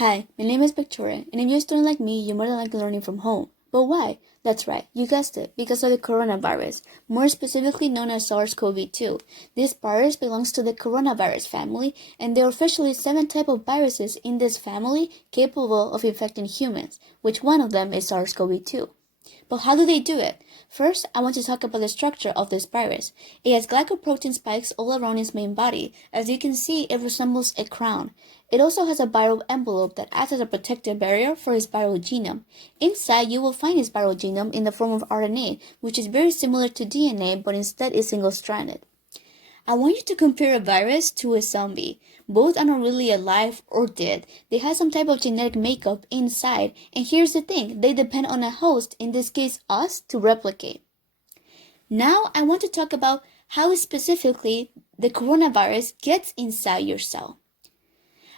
Hi, my name is Victoria, and if you're a student like me, you're more than likely learning from home. But why? That's right, you guessed it, because of the coronavirus, more specifically known as SARS-CoV-2. This virus belongs to the coronavirus family, and there are officially 7 types of viruses in this family capable of infecting humans, which one of them is SARS-CoV-2. But how do they do it? First, I want to talk about the structure of this virus. It has glycoprotein spikes all around its main body. As you can see, it resembles a crown. It also has a viral envelope that acts as a protective barrier for its viral genome. Inside, you will find its viral genome in the form of RNA, which is very similar to DNA, but instead is single-stranded. I want you to compare a virus to a zombie. Both are not really alive or dead. They have some type of genetic makeup inside, and here's the thing, they depend on a host, in this case us, to replicate. Now I want to talk about how specifically the coronavirus gets inside your cell.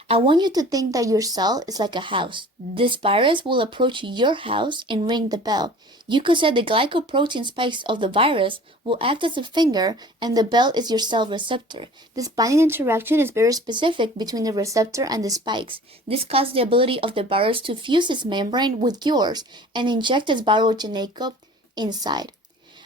I want you to think that your cell is like a house. This virus will approach your house and ring the bell. You could say the glycoprotein spikes of the virus will act as a finger and the bell is your cell receptor. This binding interaction is very specific between the receptor and the spikes. This causes the ability of the virus to fuse its membrane with yours and inject its viral makeup inside.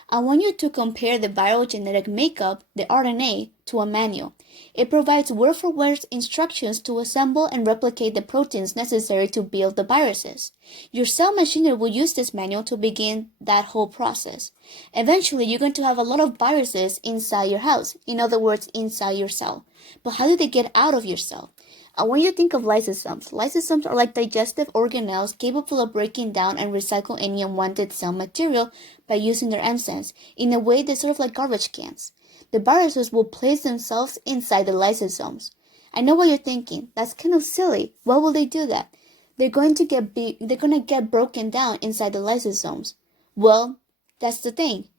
I want you to compare the viral genetic makeup, the RNA, to a manual. It provides word-for-word instructions to assemble and replicate the proteins necessary to build the viruses. Your cell machinery will use this manual to begin that whole process. Eventually, you're going to have a lot of viruses inside your house, in other words, inside your cell. But how do they get out of your cell? I want you to think of lysosomes. Lysosomes are like digestive organelles capable of breaking down and recycle any unwanted cell material by using their enzymes. In a way, they're sort of like garbage cans. The viruses will place themselves inside the lysosomes. I know what you're thinking. That's kind of silly. Why will they do that? They're going to get broken down inside the lysosomes. Well, that's the thing.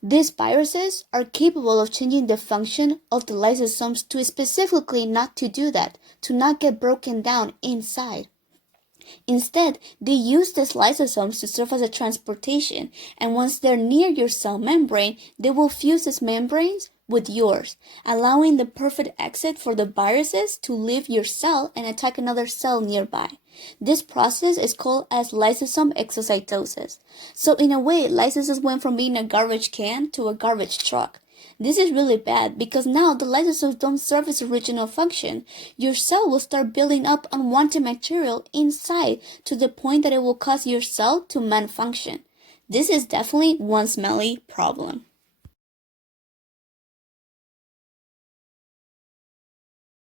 These viruses are capable of changing the function of the lysosomes to specifically not to do that, to not get broken down inside. Instead, they use these lysosomes to serve as a transportation, and once they're near your cell membrane, they will fuse these membranes with yours, allowing the perfect exit for the viruses to leave your cell and attack another cell nearby. This process is called as lysosome exocytosis. So in a way, lysosomes went from being a garbage can to a garbage truck. This is really bad because now the lysosomes don't serve its original function. Your cell will start building up unwanted material inside to the point that it will cause your cell to malfunction. This is definitely one smelly problem.